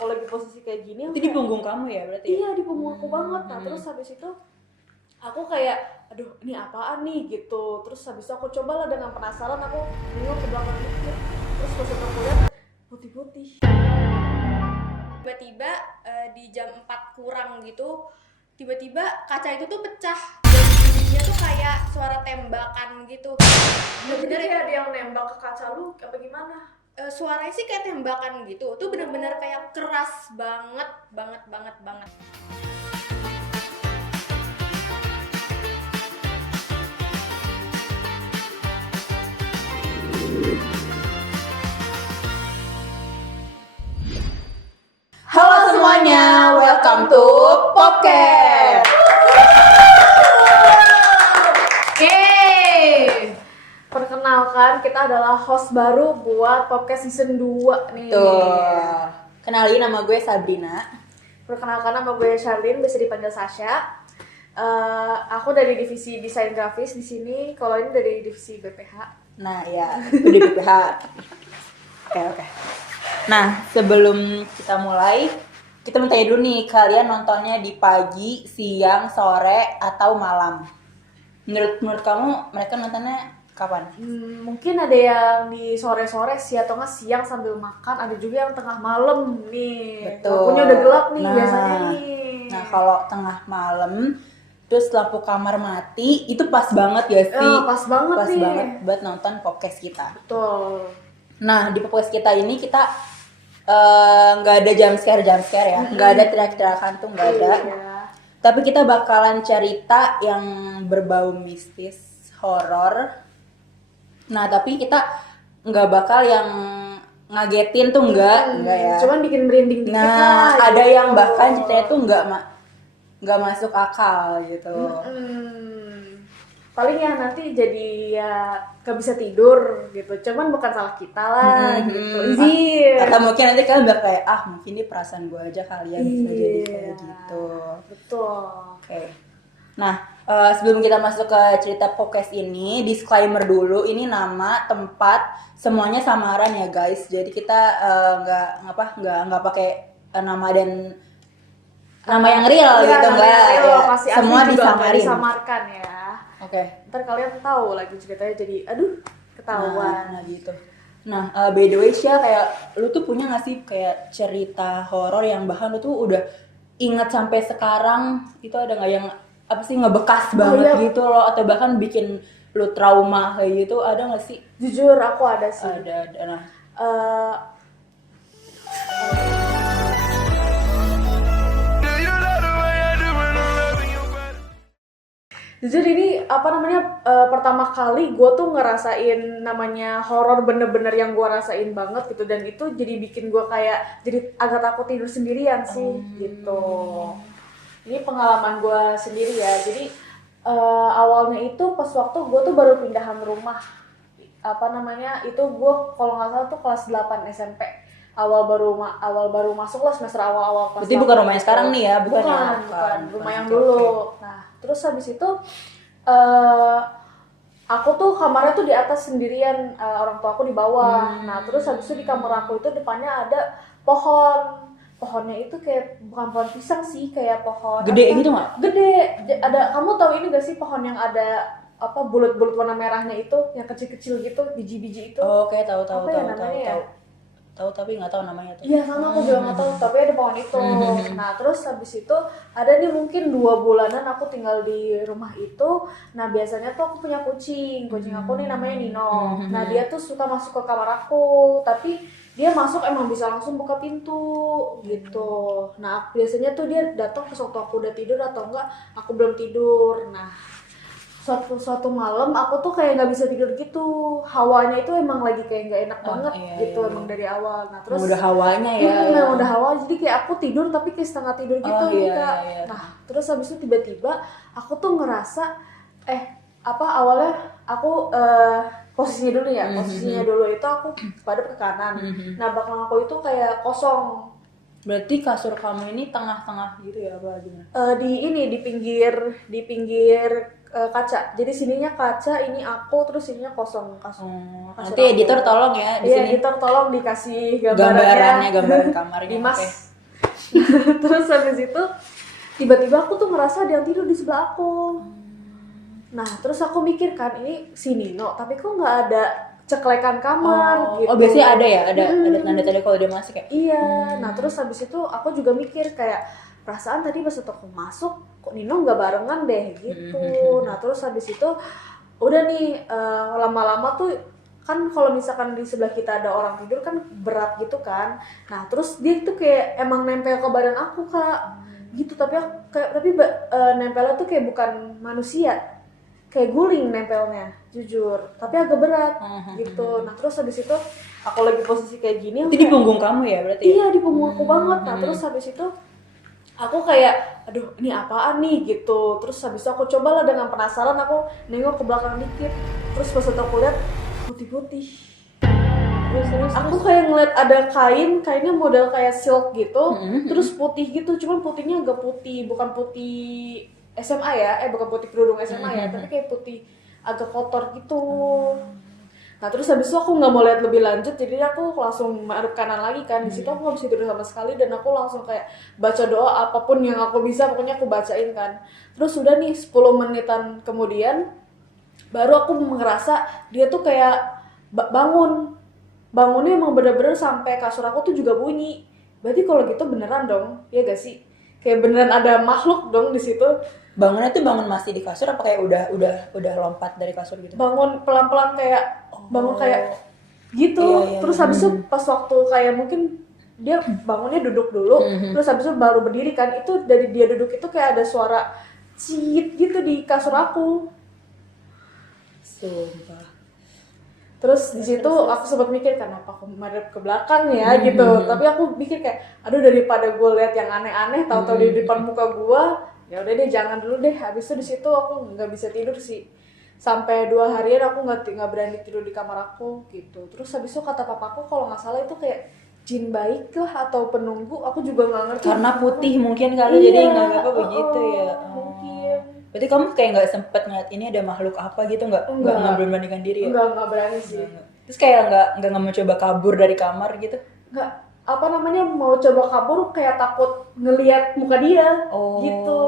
aku lagi posisi kayak gini. Itu di punggung kamu ya berarti? Iya, di punggung aku banget. Nah terus habis itu aku kayak aduh ini apaan nih gitu. Terus habis itu aku cobalah dengan penasaran, aku nengok ke belakang dikit. Terus pas aku lihat putih-putih. Tiba-tiba di jam 4 kurang gitu, tiba-tiba kaca itu tuh pecah dan bunyinya tuh kayak suara tembakan gitu. Bener-bener kayak ada yang nembak ke kaca lu apa gimana? Suaranya sih kayak tembakan gitu, tuh bener-bener kayak keras banget. Halo semuanya, welcome to Popcast. Perkenalkan, kita adalah host baru buat podcast season 2 nih. Tuh. Kenalin, nama gue Sabrina. Perkenalkan, nama gue Charlene, bisa dipanggil Sasha. Aku dari divisi desain grafis di sini. Kalau ini dari divisi BPH. Nah ya, itu di BPH. Oke. Nah, sebelum kita mulai, kita mau tanya dulu nih, kalian nontonnya di pagi, siang, sore, atau malam? Menurut kamu mereka nontonnya kapan? Mungkin ada yang di sore-sore sih, atau nggak siang sambil makan. Ada juga yang tengah malam nih. Betul. Lampunya udah gelap nih biasanya nih. Nah, kalau tengah malam, terus lampu kamar mati, itu pas banget ya sih? Pas banget pas nih. banget buat nonton podcast kita. Betul. Nah, di podcast kita ini kita nggak ada jump scare ya, nggak ada teriak-teriakan tuh nggak ada. Iya. Tapi kita bakalan cerita yang berbau mistis, horor. Nah, tapi kita nggak bakal yang ngagetin tuh enggak ya. Cuman bikin merinding dikit Nah, lah. ada gitu. yang bahkan ceritanya tuh nggak masuk akal gitu. Paling ya nanti jadi ya gak bisa tidur gitu. Cuman bukan salah kita lah gitu. Izin. Atau mungkin nanti kalian bakal kayak mungkin ini perasaan gue aja kali ya, bisa jadi Iya. kayak gitu. Betul. Oke. Nah, sebelum kita masuk ke cerita podcast ini, disclaimer dulu, ini nama, tempat, semuanya samaran ya guys. Jadi kita nggak pakai nama dan nama yang real Iya, gitu, nama enggak yang real, ya. lokasi asli Semua juga nggak disamarin. disamarkan ya. Oke. Ntar kalian tahu lagi ceritanya jadi aduh ketahuan. Nah gitu. Nah, by the way Syah, kayak lu tuh punya nggak sih kayak cerita horor yang bahkan lu tuh udah ingat sampai sekarang, itu ada nggak yang apa sih ngebekas banget iya. gitu loh, atau bahkan bikin lu trauma kayak gitu, ada nggak sih? Jujur aku ada sih. Ada. Nah, Eh, Jujur ini pertama kali gue tuh ngerasain namanya horor bener-bener yang gue rasain banget gitu, dan itu jadi bikin gue kayak jadi agak takut tidur sendirian sih gitu. Ini pengalaman gue sendiri ya. Jadi awalnya itu pas waktu gue tuh baru pindahan rumah. Itu gue kalau nggak salah tuh kelas 8 SMP. Awal baru masuk lah, semester awal kelas. berarti bukan rumah yang sekarang nih ya, bukan Rumah yang dulu. Nah, terus habis itu aku tuh kamarnya tuh di atas sendirian, orang tua aku di bawah. Nah, terus habis itu di kamar aku itu depannya ada pohon. Pohonnya itu kayak bukan pohon pisang sih, kayak pohon Gede gitu nggak? Gede. Ada, kamu tahu ini gak sih pohon yang ada bulat-bulat warna merahnya itu, yang kecil-kecil gitu, biji-biji itu? Oke, tahu. Tahu tapi nggak tahu namanya tuh. Iya, sama aku juga nggak tahu, tapi ada pohon itu. Nah, terus habis itu ada nih mungkin 2 bulanan aku tinggal di rumah itu. Nah, biasanya tuh aku punya kucing aku nih namanya Nino. Nah, dia tuh suka masuk ke kamar aku, tapi dia masuk emang bisa langsung buka pintu gitu. Nah, biasanya tuh dia datang pas waktu aku udah tidur atau enggak aku belum tidur. Nah, suatu malam aku tuh kayak nggak bisa tidur gitu, hawanya itu emang lagi kayak nggak enak banget gitu. Emang dari awal. Nah, terus udah hawanya ya. Udah hawa, jadi kayak aku tidur tapi kayak setengah tidur gitu Kak. Nah, terus habis itu tiba-tiba aku tuh ngerasa awalnya aku posisinya dulu itu aku pada ke kanan. Nah, belakang aku itu kayak kosong. Berarti kasur kamu ini tengah-tengah gitu ya, apa gimana? Di pinggir kaca. Jadi sininya kaca, ini aku, terus sininya kosong kasur. Nanti editor tolong ya di sini. Editor tolong dikasih Gambaran kamarnya. Dimas. Terus habis itu tiba-tiba aku tuh ngerasa ada yang tidur di sebelah aku. Nah terus aku mikir kan ini si Nino, tapi kok nggak ada ceklekan kamar gitu. Oh biasanya ada ya, ada tanda-tanda kalau dia masuk ya. Iya, nah terus habis itu aku juga mikir kayak perasaan tadi pas aku masuk kok Nino nggak barengan deh gitu. Nah terus habis itu udah nih lama-lama tuh kan kalau misalkan di sebelah kita ada orang tidur kan berat gitu kan. Nah terus dia tuh kayak emang nempel ke badan aku Kak gitu, tapi nempelnya tuh kayak bukan manusia, kayak guling nempelnya jujur, tapi agak berat gitu. Nah terus habis itu aku lagi posisi kayak gini, Itu di punggung kamu ya berarti? iya di punggung aku banget. Nah terus habis itu aku kayak aduh ini apaan nih gitu. Terus habis itu aku cobalah dengan penasaran, aku nengok ke belakang dikit, terus pas aku lihat putih-putih. Aku kayak ngeliat ada kainnya model kayak silk gitu, terus putih gitu, cuman putihnya agak putih, bukan putih SMA ya, bukan putih kerudung SMA ya, tapi kayak putih agak kotor gitu. Nah terus habis itu aku nggak mau lihat lebih lanjut, jadi aku langsung menghadap kanan lagi kan. Di situ aku nggak bisa tidur sama sekali, dan aku langsung kayak baca doa apapun yang aku bisa, pokoknya aku bacain kan. Terus udah nih 10 menitan kemudian baru aku ngerasa dia tuh kayak bangunnya emang bener-bener sampai kasur aku tuh juga bunyi. Berarti kalau gitu beneran dong, ya gak sih? Kayak beneran ada makhluk dong di situ. Bangunnya tuh bangun masih di kasur apa kayak udah lompat dari kasur gitu? Bangun pelan-pelan kayak bangun kayak gitu. Iya. Terus habis itu pas waktu kayak mungkin dia bangunnya duduk dulu, terus habis itu baru berdiri kan. Itu dari dia duduk itu kayak ada suara cit gitu di kasur aku. Sumpah. Terus di situ aku sempat mikir kenapa aku madep ke belakang ya gitu. Tapi aku mikir kayak aduh daripada gue lihat yang aneh-aneh tahu-tahu di depan muka gue, ya udah deh jangan dulu deh. Habis itu di situ aku nggak bisa tidur sih. Sampai 2 harian aku nggak berani tidur di kamar aku gitu. Terus habis itu kata papaku kalau nggak salah itu kayak jin baik lah atau penunggu, aku juga nggak ngerti. Karena putih mungkin kali, jadi nggak apa begitu ya. Mungkin. Berarti kamu kayak nggak sempet ngeliat ini ada makhluk apa gitu, nggak beranikan diri ya? Nggak berani sih. Terus kayak nggak mau coba kabur dari kamar gitu? Nggak, apa namanya, mau coba kabur kayak takut ngelihat muka dia gitu.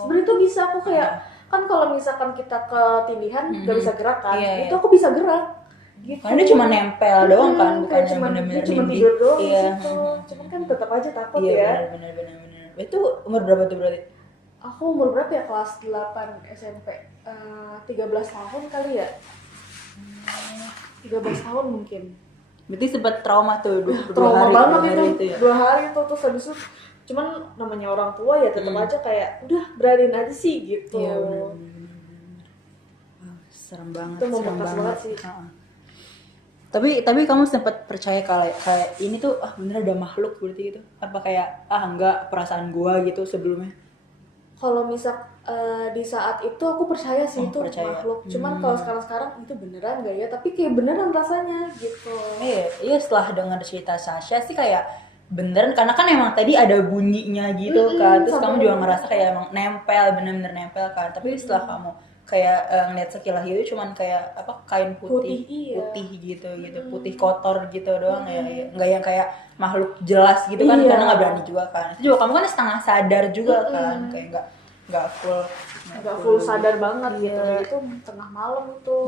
Sebenarnya tuh bisa aku kayak kan kalau misalkan kita ketindihan nggak bisa gerak kan, itu aku bisa gerak gitu. Karena dia cuma nempel doang kan, bukan yang bener-bener cuma nindih. tidur doang Iya. gitu. Cuman kan tetap aja takut Iya, ya. benar. Itu umur berapa tuh berarti? Aku umur berapa ya, kelas 8 SMP, 13 tahun kali ya. 13 tahun mungkin. Berarti sempat trauma tuh Trauma banget itu ya? 2 hari itu. Terus habis itu cuman namanya orang tua ya tetap aja kayak udah beraniin aja sih gitu. Iya, bener. Serem banget. Itu membekas banget sih. Tapi kamu sempat percaya kalau kayak ini tuh bener ada makhluk berarti gitu? Apa kayak enggak, perasaan gua gitu sebelumnya? Kalau misal di saat itu aku percaya sih itu percaya. makhluk. Cuman kalau sekarang itu beneran gak ya? Tapi kayak beneran rasanya gitu. Iya, setelah dengar cerita Sasha sih kayak beneran, karena kan emang tadi ada bunyinya gitu kan. Terus kamu juga ngerasa kayak emang nempel, bener-bener nempel kan. Tapi setelah kamu kayak ngeliat sekilas itu cuman kayak kain putih gitu, putih kotor gitu doang ya. Nggak yang kayak makhluk jelas gitu kan, karena nggak berani juga kan. Itu juga kamu kan setengah sadar juga kan, kayak nggak full sadar banget gitu. Dan itu tengah malam itu.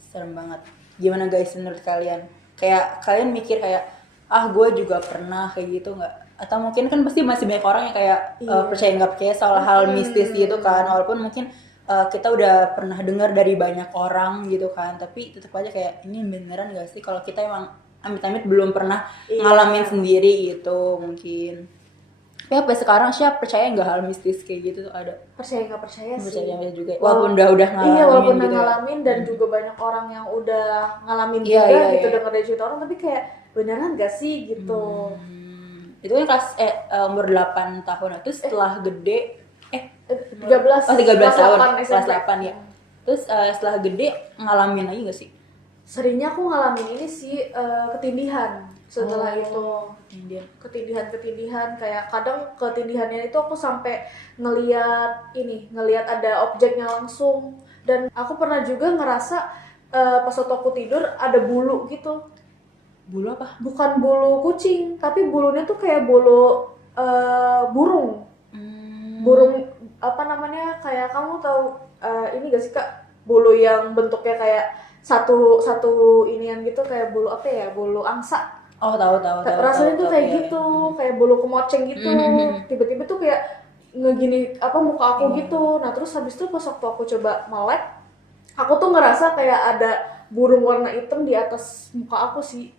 Serem banget. Gimana guys menurut kalian? Kayak kalian mikir kayak gue juga pernah kayak gitu nggak? Atau mungkin kan pasti masih banyak orang yang kayak percaya nggak percaya soal hal mistis gitu kan, walaupun mungkin kita udah pernah dengar dari banyak orang gitu kan, tapi tetap aja kayak ini beneran nggak sih kalau kita emang amit-amit belum pernah ngalamin sendiri gitu mungkin. Ya sampai sekarang siapa percaya nggak hal mistis kayak gitu tuh ada? Percaya nggak percaya sih. Percaya juga. Walaupun udah ngalamin. Iya, walaupun udah gitu ngalamin dan juga banyak orang yang udah ngalamin Iya, juga gitu, iya. dengar dari cerita orang, tapi kayak beneran nggak sih gitu. Itu kan kelas umur 8 tahun itu setelah gede 13 13 tahun 8 kelas SMP. 8 ya. Terus setelah gede ngalamin lagi gak sih? Seringnya aku ngalamin ini sih ketindihan setelah itu. Ketindihan kayak kadang ketindihannya itu aku sampai ngelihat ada objeknya langsung, dan aku pernah juga ngerasa pas waktu aku tidur ada bulu gitu. Bulu apa? Bukan bulu kucing, tapi bulunya tuh kayak bulu burung. Burung apa namanya, kayak kamu tahu ini gak sih Kak, bulu yang bentuknya kayak satu inian gitu, kayak bulu apa ya, bulu angsa. Oh, tahu. Rasanya tuh kayak iya. gitu, kayak bulu kemoceng gitu. Tiba-tiba tuh kayak ngegini apa muka aku gitu. Nah terus habis itu pas waktu aku coba melek, aku tuh ngerasa kayak ada burung warna hitam di atas muka aku sih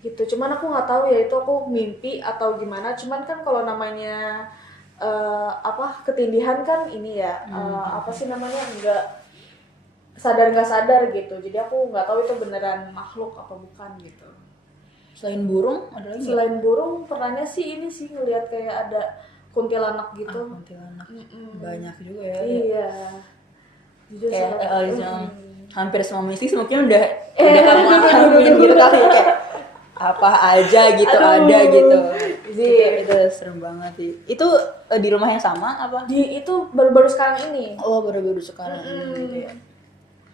gitu. Cuman aku nggak tahu ya itu aku mimpi atau gimana. Cuman kan kalau namanya apa ketindihan kan ini ya apa sih namanya, nggak sadar gitu. Jadi aku nggak tahu itu beneran makhluk apa bukan gitu. Selain burung ada lagi? Selain burung, pernahnya sih ini sih ngelihat kayak ada kuntilanak gitu. Kuntilanak. Banyak juga ya. Iya. Jujur Kayak hampir semua mistis mungkin udah kamu alamin gitu kali ya, kayak apa aja gitu. Ada gitu. Itu serem banget sih. Itu di rumah yang sama apa? Itu baru-baru sekarang ini. Oh, baru-baru sekarang gitu ya.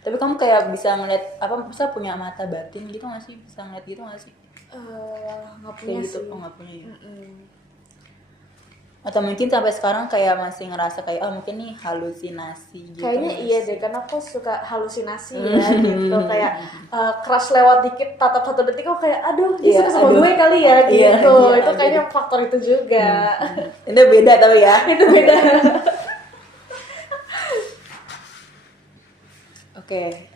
Tapi kamu kayak bisa ngeliat apa, bisa punya mata batin gitu nggak sih? Bisa ngeliat gitu nggak sih? Nggak punya gitu, sih. nggak punya ya. Atau mungkin sampai sekarang kayak masih ngerasa kayak mungkin nih halusinasi gitu. Kayaknya iya deh, karena aku suka halusinasi ya gitu. Kayak crush lewat dikit, tatap 1 detik kok kayak aduh dia suka sama gue kali ya gitu. Itu kayaknya faktor itu juga. Itu beda tapi ya. Itu beda. Oke,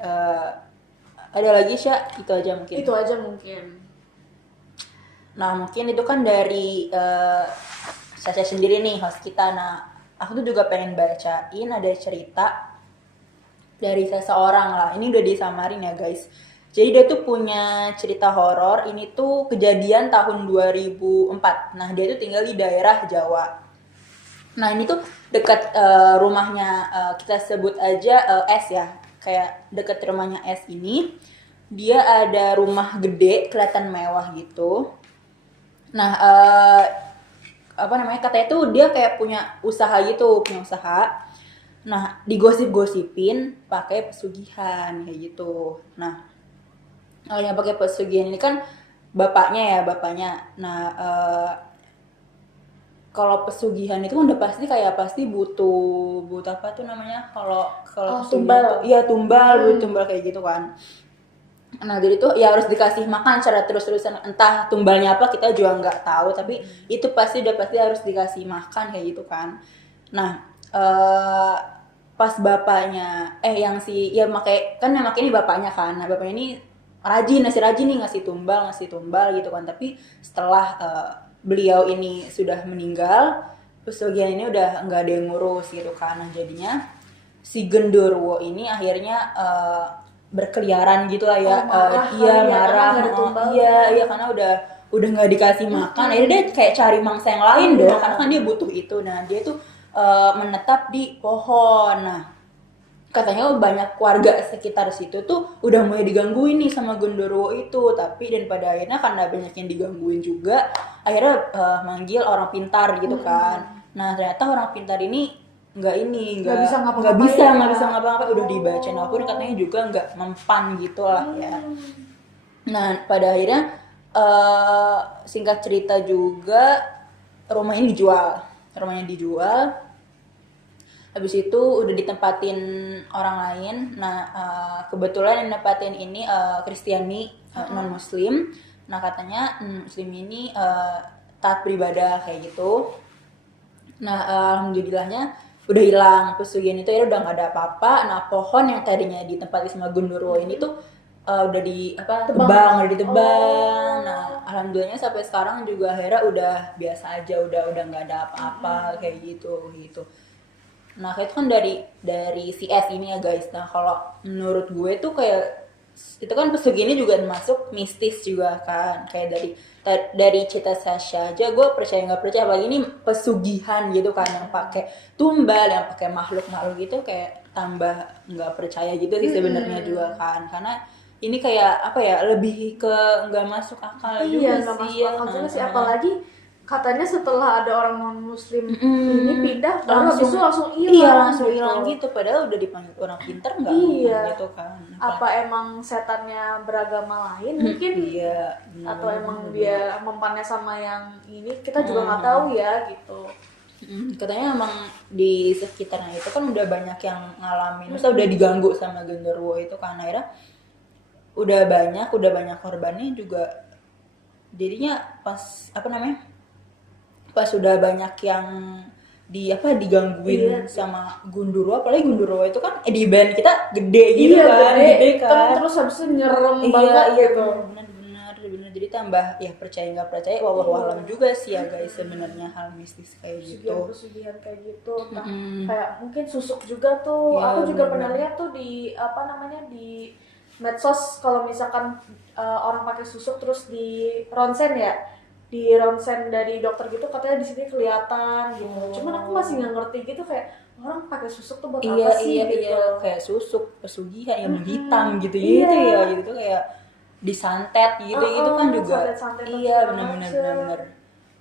ada lagi Sya? Itu aja mungkin. Itu aja mungkin. Nah mungkin itu kan dari Sasha sendiri nih host kita. Nah aku tuh juga pengen bacain ada cerita dari seseorang lah. Ini udah disamarin ya guys. Jadi dia tuh punya cerita horor. Ini tuh kejadian tahun 2004. Nah dia tuh tinggal di daerah Jawa. Nah ini tuh dekat rumahnya, kita sebut aja S ya. Kayak dekat rumahnya S ini dia ada rumah gede kelihatan mewah gitu. Nah apa namanya, katanya tuh dia kayak punya usaha gitu, punya usaha. Nah digosip-gosipin pakai pesugihan kayak gitu. Nah yang pakai pesugihan ini kan bapaknya. Nah kalau pesugihan itu udah pasti butuh apa tuh namanya, kalau tumbal. Iya tumbal, tumbal kayak gitu kan. Nah jadi tuh ya harus dikasih makan secara terus-terusan, entah tumbalnya apa kita juga nggak tahu, tapi itu pasti harus dikasih makan kayak gitu kan. Nah pas bapaknya yang ini bapaknya kan. Nah bapaknya ini rajin nih ngasih tumbal gitu kan. Tapi setelah beliau ini sudah meninggal, pesugihan ini udah nggak ada yang ngurus gitu kan. Nah jadinya si Gendorwo ini akhirnya berkeliaran gitu lah ya. Marah. Iya karena udah nggak dikasih makan. Akhirnya dia kayak cari mangsa yang lain dong, karena kan dia butuh itu. Nah dia tuh menetap di pohon. Nah katanya banyak warga sekitar situ tuh udah mulai digangguin nih sama Gendorwo itu. Tapi dan pada akhirnya karena banyak yang digangguin juga, akhirnya manggil orang pintar gitu kan. Nah ternyata orang pintar ini nggak bisa ngapa-ngapain, udah dibacain apapun katanya juga nggak mempan gitu lah ya. Nah pada akhirnya singkat cerita juga rumahnya dijual. Habis itu udah ditempatin orang lain. Nah kebetulan yang nempatin ini Kristiani, non Muslim. Nah katanya Muslim ini taat beribadah kayak gitu. Nah alhamdulillahnya udah hilang pesugihan itu, ya udah nggak ada apa-apa. Nah pohon yang tadinya ditempati sama Gendorwo ini tuh udah ditebang. Nah alhamdulillahnya sampai sekarang juga akhirnya udah biasa aja, udah nggak ada apa-apa kayak gitu. Nah kayak itu kan dari si S ini ya guys. Nah kalau menurut gue tuh kayak itu kan pesugihan ini juga termasuk mistis juga kan. Kayak dari cerita Sasha aja gue percaya nggak percaya, apalagi ini pesugihan gitu kan yang pakai tumbal, yang pakai makhluk gitu, kayak tambah nggak percaya gitu sih sebenarnya juga kan. Karena ini kayak apa ya, lebih ke nggak masuk akal juga nggak sih. masuk akal juga sih, apalagi katanya setelah ada orang non muslim ini pindah baru habis itu langsung hilang. Iya, langsung hilang gitu. Padahal udah dipanggil orang pintar nggak Iya. gitu kan. Apa emang setannya beragama lain mungkin? Iya, Atau emang dia mempannya sama yang ini, kita juga nggak tahu ya gitu. Katanya emang di sekitarnya itu kan udah banyak yang ngalamin, maksudnya udah diganggu sama genderuwo itu kan, akhirnya udah banyak korbannya juga. Jadinya pas pas udah banyak yang digangguin sama gundurwo, apalagi gundurwo itu kan di band kita gede gitu kan, gede kan. Terus habis itu nyerem banget gitu. Benar. Jadi tambah ya percaya nggak percaya, wallahu alam juga sih ya guys sebenarnya hal mistis kayak gitu. Pesugihan kayak gitu. Nah, kayak mungkin susuk juga tuh. Ya, aku juga bener. pernah lihat tuh di di medsos, kalau misalkan orang pakai susuk terus di ronsen ya. Di ronsen dari dokter gitu katanya di sini kelihatan gitu. Cuman aku masih nggak ngerti gitu, kayak orang pakai susuk tuh buat apa sih gitu. Iya, kayak susuk pesugihan yang hitam gitu ya gitu kayak disantet gitu kan juga. Santet-santet Iya, segala benar.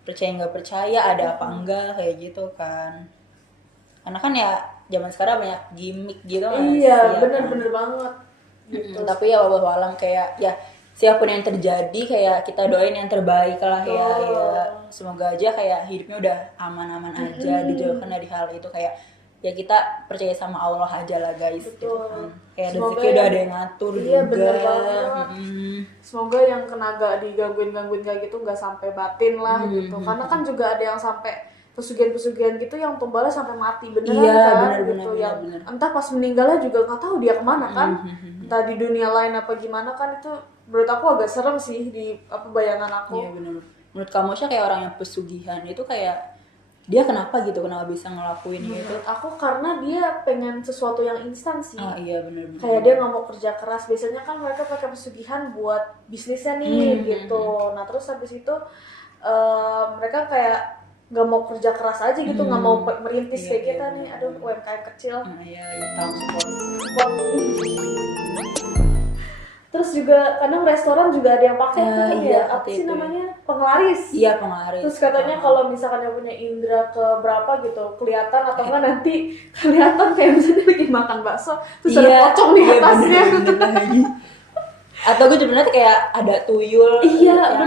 Percaya nggak percaya, ada apa enggak kayak gitu kan. Karena kan ya zaman sekarang banyak gimmick gitu kan. Iya, bener banget gitu. Tapi ya wallahu alam, kayak ya siapapun yang terjadi kayak kita doain yang terbaik lah ya. Semoga aja kayak hidupnya udah aman-aman aja, dijauhkan dari hal itu, kayak ya kita percaya sama Allah aja lah guys. Gitu kan. Kayak Semoga rezeki udah ada yang ngatur juga. Bener banget. Semoga yang kena gak digangguin kayak gitu nggak sampai batin lah gitu. Karena kan juga ada yang sampai pesugihan gitu yang tumbalnya sampai mati beneran kan gitu. Yang entah pas meninggalnya juga nggak tahu dia kemana kan. Entah di dunia lain apa gimana kan, itu menurut aku agak serem sih di bayangan aku. Iya benar. Menurut kamu sih kayak orang yang pesugihan itu kayak dia kenapa bisa ngelakuin gitu? Aku karena dia pengen sesuatu yang instan sih. Iya benar. Kayak dia nggak mau kerja keras. Biasanya kan mereka pakai pesugihan buat bisnisnya nih gitu. Nah terus habis itu mereka kayak nggak mau kerja keras aja gitu, nggak mau merintis kayak kita nih. Aduh, UMKM kecil. Iya, tahu support. Terus juga kadang restoran juga ada yang pakai tuh apa sih itu. namanya, penglaris. Iya, penglaris. Terus katanya kalau misalkan yang punya indera ke berapa gitu kelihatan, atau enggak nanti kelihatan kayak misalnya lagi makan bakso terus ada pocong di atasnya. Bener. Atau gue sebenarnya kayak ada tuyul,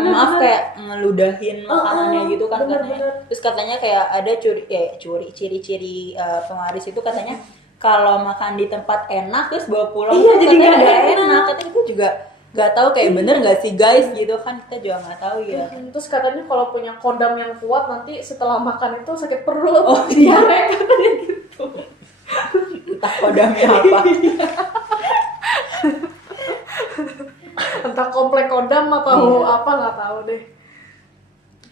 maaf kayak ngeludahin makanannya gitu kan katanya. Terus katanya kayak ada ciri-ciri penglaris itu katanya kalau makan di tempat enak terus bawa pulang jadi nggak enak. Katanya gue juga nggak tahu kayak bener nggak sih guys gitu kan, kita juga nggak tahu ya. Terus katanya kalau punya kodam yang kuat nanti setelah makan itu sakit perut, diare katanya gitu. Entah kodamnya apa. Entah komplek kodam atau apa, nggak tahu deh.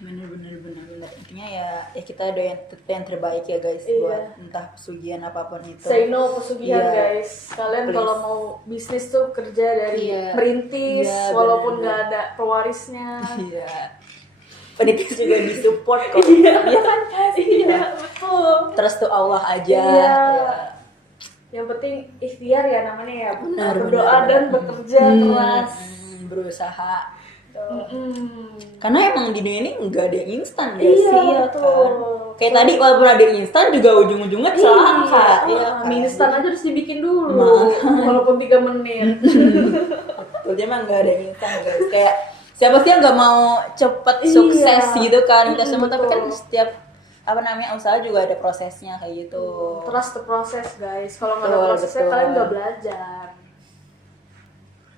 Bener. Intinya ya kita doain yang terbaik ya guys, buat entah pesugihan apapun itu. Say no pesugihan guys. Kalian kalau mau bisnis tuh kerja dari merintis, walaupun nggak ada pewarisnya. Iya. Penitis juga disupport kok. Iya kan? Iya, betul. Terus tuh Allah aja. Iya. Yang penting ikhtiar ya namanya ya. Berdoa dan bekerja keras. Berusaha. Karena emang di dunia ini nggak ada yang instan guys. Iya kan. Kayak tadi walaupun ada yang instan juga ujung-ujungnya celaka. Mie instan aja harus dibikin dulu, walaupun 3 menit. Dia emang nggak ada yang instan guys. Kayak siapa sih yang nggak mau cepet sukses gitu kan, kita semua, tapi kan setiap usaha juga ada prosesnya kayak gitu. Trust the process guys. Kalau nggak ada prosesnya kalian nggak belajar.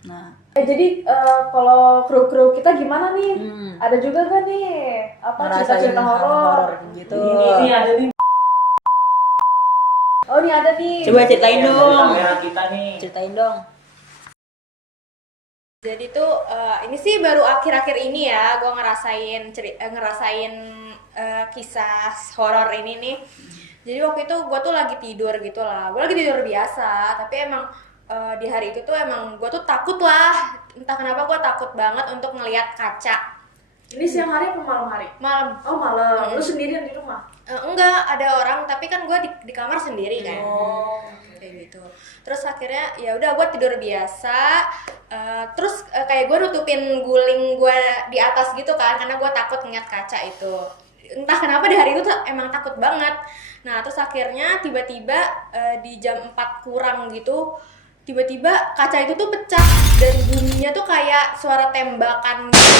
Nah, jadi kalau kru kita gimana nih? Ada juga kan nih cerita-cerita horor gitu. Ini ada nih. Oh, ini ada nih. Coba ceritain dong. Kamera kita nih. Ceritain dong. Jadi tuh ini sih baru akhir-akhir ini ya gue ngerasain kisah horor ini nih. Jadi waktu itu gue tuh lagi tidur gitu lah. Gue lagi tidur biasa, tapi emang di hari itu tuh emang gue tuh takut lah. Entah kenapa gue takut banget untuk ngelihat kaca. Ini siang hari apa malam hari? Malam. Oh, malam. Lu sendirian di rumah? Enggak, ada orang, tapi kan gue di kamar sendiri kan. Kayak gitu. Terus akhirnya ya udah gue tidur biasa. Terus kayak gue nutupin guling gue di atas gitu kan, karena gue takut ngeliat kaca itu. entah kenapa di hari itu tuh emang takut banget. Nah terus akhirnya tiba-tiba di jam 4 kurang gitu, tiba-tiba kaca itu tuh pecah dan bunyinya tuh kayak suara tembakan gitu.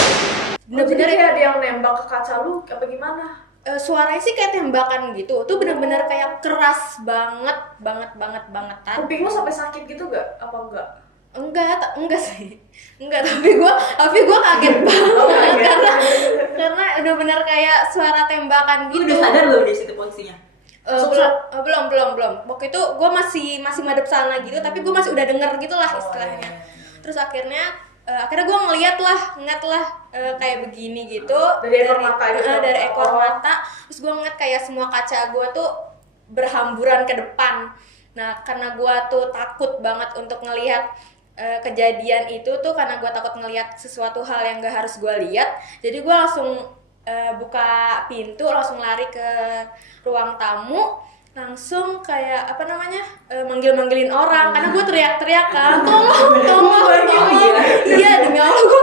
Bener-bener kayak ada yang nembak ke kaca lu apa gimana? Suaranya sih kayak tembakan gitu, tuh bener-bener kayak keras bangetan. Kuping lu sampai sakit gitu gak? Apa enggak? Enggak sih, enggak, tapi gua kaget banget karena bener-bener kayak suara tembakan Lu gitu. udah sadar belum di situ posisinya? Belum. Waktu itu gue masih madep sana gitu, tapi gue masih udah denger gitu lah istilahnya. Terus akhirnya gue ngeliat lah kayak begini gitu Dari ekor mata gitu? dari ekor mata. Terus gue ngeliat kayak semua kaca gue tuh berhamburan ke depan. Nah karena gue tuh takut banget untuk ngelihat kejadian itu tuh, karena gue takut ngelihat sesuatu hal yang gak harus gue lihat, jadi gue langsung buka pintu, langsung lari ke ruang tamu, langsung kayak manggilin orang, karena gue teriak-teriak kan, tolong iya demi Allah gue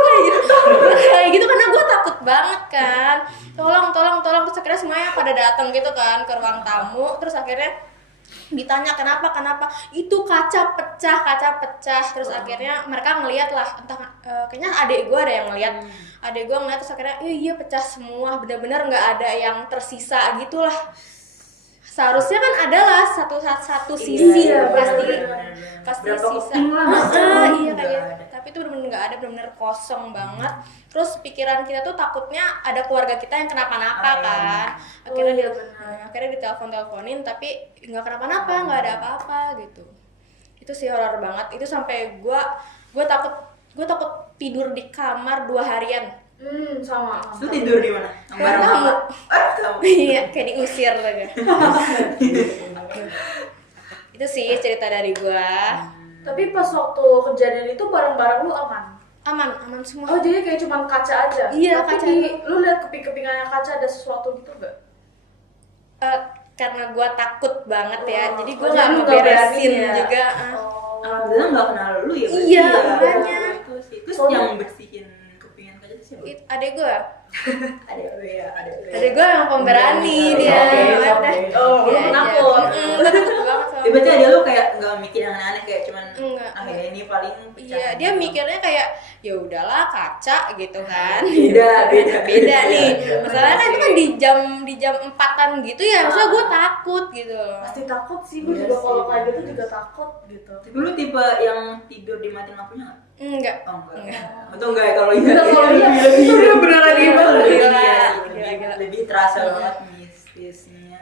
kayak gitu karena gue takut banget kan, tolong. Terus akhirnya semuanya pada datang gitu kan ke ruang tamu. Terus akhirnya ditanya kenapa itu kaca pecah. Terus akhirnya mereka ngeliat lah, entah kayaknya adik gue ada yang ngeliat, adik gue ngeliat. Terus akhirnya iya pecah semua, benar-benar nggak ada yang tersisa gitulah. Seharusnya kan adalah satu sisi pasti sisa. Iya kayak gitu. Tapi itu benar-benar nggak ada, benar-benar kosong banget. Terus pikiran kita tuh takutnya ada keluarga kita yang kenapa-napa kan. Akhirnya ditelepon-teleponin tapi nggak kenapa-napa, nggak ada apa-apa gitu. Itu sih horor banget. Itu sampai gue takut tidur di kamar 2 harian. Sama. Lu tidur di mana? Bareng Kamu. Iya, kayak diusir lagi. Itu sih cerita dari gue. Tapi pas waktu kejadian itu barang-barang lu Aman semua. Oh jadi kayak cuma kaca aja? Iya, tapi kaca. lu lihat kepingannya kaca ada sesuatu gitu gak? Karena gue takut banget ya, jadi gue jadi nggak lu mau nggak berani beresin ya? juga. Alhamdulillah nggak kenal lu ya. Iya, makanya. Terus yang bersihin kepingan kaca itu siapa? Adek gue Ada yang pemberani dia. Lu penakut. Gue takut banget sama Tiba-tiba ada lu kayak nggak mikir yang aneh-aneh, kayak cuman Enggak. ya ini paling pecah. Iya, dia mikirnya kayak ya udahlah kaca gitu kan. Beda Nih. Masalahnya kan itu kan di jam 4-an gitu ya. Maksudnya gue takut gitu. Pasti takut sih, gue Iya juga sih. kalau kayak gitu juga takut gitu. Tapi lu tipe yang tidur dimatiin lampunya nggak? Enggak. Oh enggak. Betul enggak ya kalau iya. Kalau iya, itu udah beneran gimana? Lebih terasa banget mistisnya.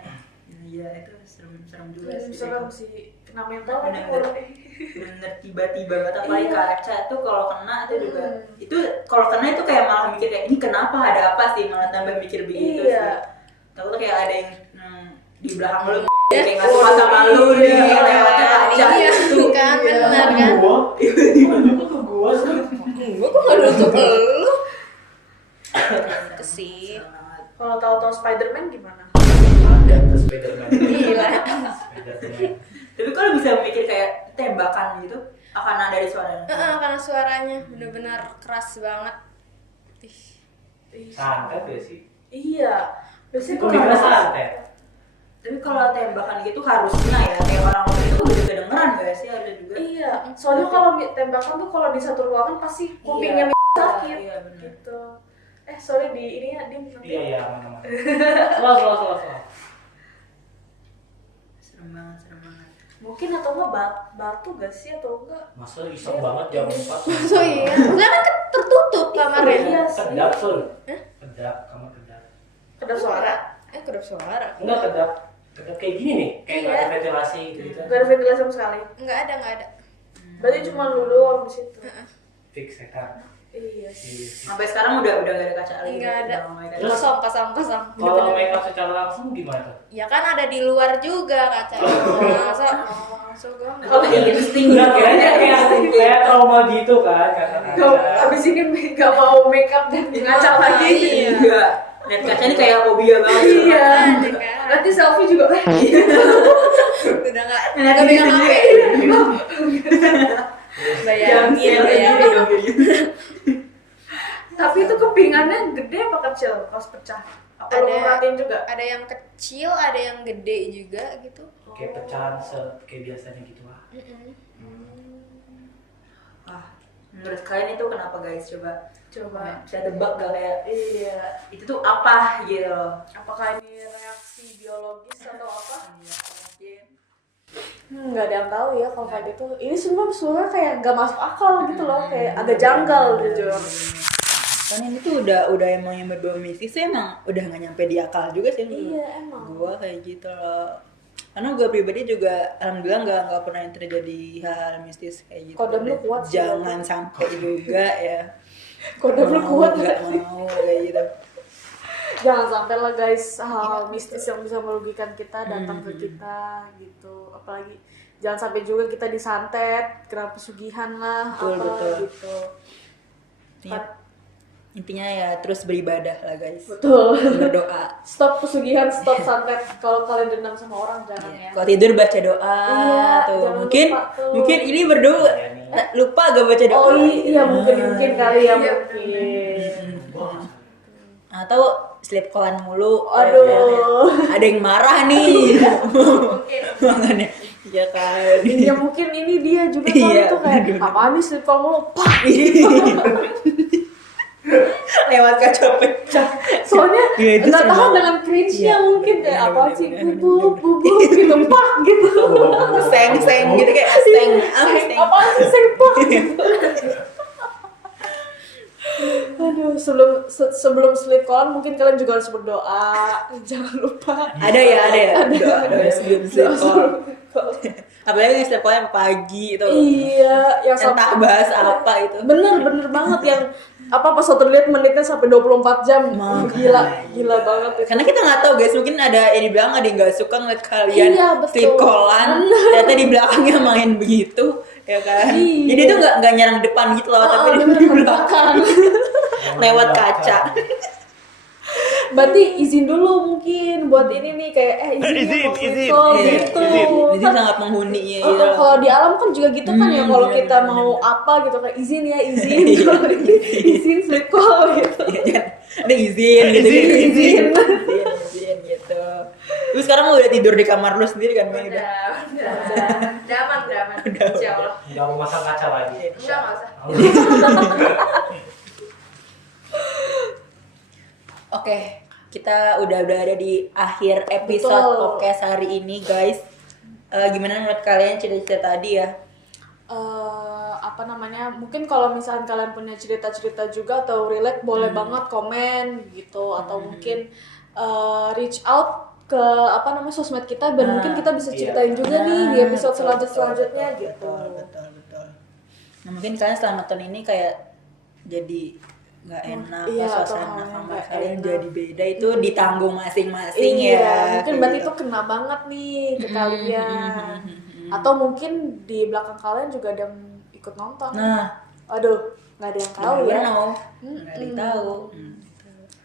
Iya, itu serem juga sih. Serem sih, kena mental lagi Bener-bener. orang. Bener tiba-tiba banget, apalagi Iya. kaca tuh kalau kena tuh juga itu kalau kena itu kayak malah mikir kayak ini kenapa, ada apa sih, malah tambah mikir begitu Iya. sih. Takutnya kayak ada yang di belakang lu kayak nggak suka sama lu nih lewatnya kaca Iya, itu kan benar kan. Gua sih. Gue kok nggak nusuk lu. Itu sih. Kalau tahu-tahu Spider-Man gimana? Ada tuh Spiderman. Gila. Spiderman. tapi kalau bisa mikir kayak tembakan gitu akan ada di suaranya. Karena suaranya benar-benar keras banget. Santet ya sih. Iya. Biasanya Kok dikira santet? Tapi kalau tembakan gitu harusnya ya kayak orang itu udah kedengeran gak sih, ada juga. Iya. Soalnya kalau tembakan tuh kalau di satu ruangan pasti kupingnya sakit. Iya benar. Gitu. Sorry di ini ya, Dim. Iya aman. Selalu. Serem banget. Mungkin atau enggak batu gak sih atau enggak? Masa iseng banget jam 4. So iya. Maksudnya kan tertutup kamarnya. Iya sih. Kedap Sul. Kamar kedap. Kedap suara. Kedap suara. Enggak kedap kayak gini nih, kayak nggak ada Iya. ventilasi gitu. Gak ada ventilasi sama sekali. Enggak ada. Berarti cuma lu doang di situ. Fix ya kan. Iya sih. Sampai sekarang udah gak ada kaca lagi. Enggak ada. Udah nggak ada. Kosong. Kalau make up secara langsung gimana tuh? Ya kan ada di luar juga kaca. Masa gue Kalau kayak insting Enggak kayak trauma gitu kan kata-kata. Abis ini gak mau make up dan ngaca lagi. Iya. Iya. Lihat kaca ini kayak fobia banget. Iya. kan. Nanti selfie juga. Udah enggak pegang HP. Bayangin. Tapi itu kepingannya gede apa kecil pas pecah? Apa lo merhatiin juga? Ada yang kecil, ada yang gede juga gitu. Kayak pecahan kayak biasanya gitu lah. Menurut kalian itu kenapa guys? Coba bisa tebak gak kayak Iya. itu tuh apa gitu loh. Apakah ini reaksi biologis atau apa? Mungkin. Nggak ada yang tahu ya kalau kayak gitu. Ini sebenarnya kayak nggak masuk akal gitu loh, kayak agak janggal jujur. Karena ini tuh udah emang yang berdua mistis sih emang udah nggak nyampe di akal juga sih. Iya emang. Gue kayak gitu loh. Karena gue pribadi juga alhamdulillah nggak pernah yang terjadi hal mistis kayak gitu. Kodam lu kuat sih, Jangan sampai juga ya. Kodam lu kuat nggak mau kayak gitu. Jangan sampai lah guys hal mistis yang bisa merugikan kita datang ke kita gitu. Apalagi jangan sampai juga kita disantet, kena pesugihan lah, Betul. gitu. Intinya ya terus beribadah lah guys. Betul. Berdoa. Stop pesugihan, stop santet. Kalau kalian dendam sama orang jangan ya. Kalau tidur baca doa Iya, tuh. jangan Mungkin lupa tuh. mungkin ini berdoa lupa gak baca doa. Oh iya mungkin kali ya mungkin. Atau sleep callan mulu. Aduh. Ada yang marah nih. Makanya ya kan. Iya mungkin ini dia juga kali Iya, tuh kayak bener. apaan nih sleep call mulu, pak. Lewat kaca pecah. Soalnya Iya, itu nggak serem tahan banget. dengan cringe-nya Iya. mungkin kayak Bener, apa bener, sih bener, bubu gitu pak gitu. Seng gitu kayak seng. Apa sih sempah gitu. Aduh, sebelum sleep call mungkin kalian juga harus berdoa. Jangan lupa. Ada ya doa sebelum sleep call. Call. Apalagi sleep call pagi itu. Iya, yang Entah bahas apa itu. bener banget yang apa pas waktu lihat menitnya sampai 24 jam. Makanya. Gila banget itu. Karena kita nggak tahu guys, mungkin ada yang dibilang ada yang nggak suka ngeliat kalian Iya, betul. sleep callan, ternyata di belakangnya main begitu, ya kan? Iya. Jadi itu nggak nyerang depan gitu loh, tapi di bener, belakang lewat kaca. Berarti izin dulu mungkin buat ini nih kayak izin gitu. Jadi Kan, sangat menghuninya gitu. loh. kalau di alam kan juga gitu kan ya kalau kita mau apa gitu kayak izin izin sleep call gitu. Ada izin gitu. Izin. Izin gitu. Terus sekarang lu udah tidur di kamar lu sendiri kan? Bang? Udah. Daman. Insya Allah. Nggak mau masang kaca lagi. Enggak usah. Oke, kita udah ada di akhir episode Betul. podcast hari ini, guys. Gimana menurut kalian cerita-cerita tadi ya? Apa namanya? Mungkin kalau misalnya kalian punya cerita-cerita juga atau relate boleh banget komen gitu atau mungkin reach out ke apa namanya sosmed kita biar mungkin kita bisa ceritain juga nih di episode selanjutnya gitu. Betul. Nah, mungkin kalian setelah nonton ini kayak jadi nggak enak, iya, atau suasana hal yang kamar nggak kalian enak. jadi beda itu ditanggung masing-masing Iya, ya. mungkin kayak berarti gitu. itu kena banget nih ke kalian. Atau mungkin di belakang kalian juga ada yang ikut nonton. Nah, Aduh, nggak ada yang tahu ya. nggak ada yang tahu.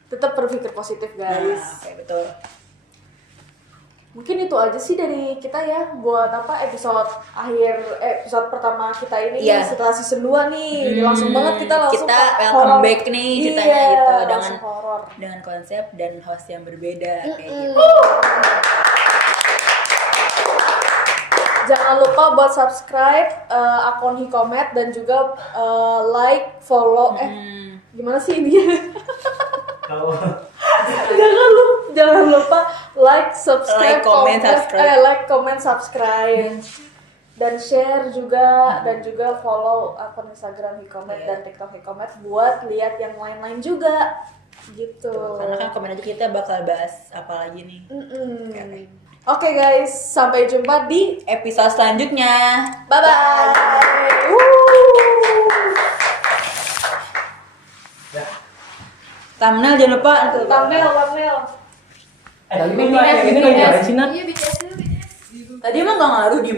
Tetap berpikir positif Nah, guys. oke, betul. Mungkin itu aja sih dari kita ya buat apa episode pertama kita ini Iya. setelah season 2 nih. Langsung banget kita langsung Kita ke welcome horor. back nih ceritanya Iya, gitu langsung horor. dengan konsep dan host yang berbeda kayak gitu. Jangan lupa buat subscribe akun Hikomet dan juga like, follow gimana sih ini? Kalau jangan lupa like, subscribe, Like, comment, subscribe. like, comment, subscribe. Dan share juga dan juga follow akun Instagram Hikomet dan TikTok Hikomet buat lihat yang lain-lain juga gitu. Karena kan komen aja kita bakal bahas apa lagi nih. Oke guys, sampai jumpa di Episode selanjutnya. bye bye. Thumbnail jangan lupa. Thumbnail. ini nggak ngapain sih, Nat? Iya, BTS dulu. Tadi emang gak ngaruh di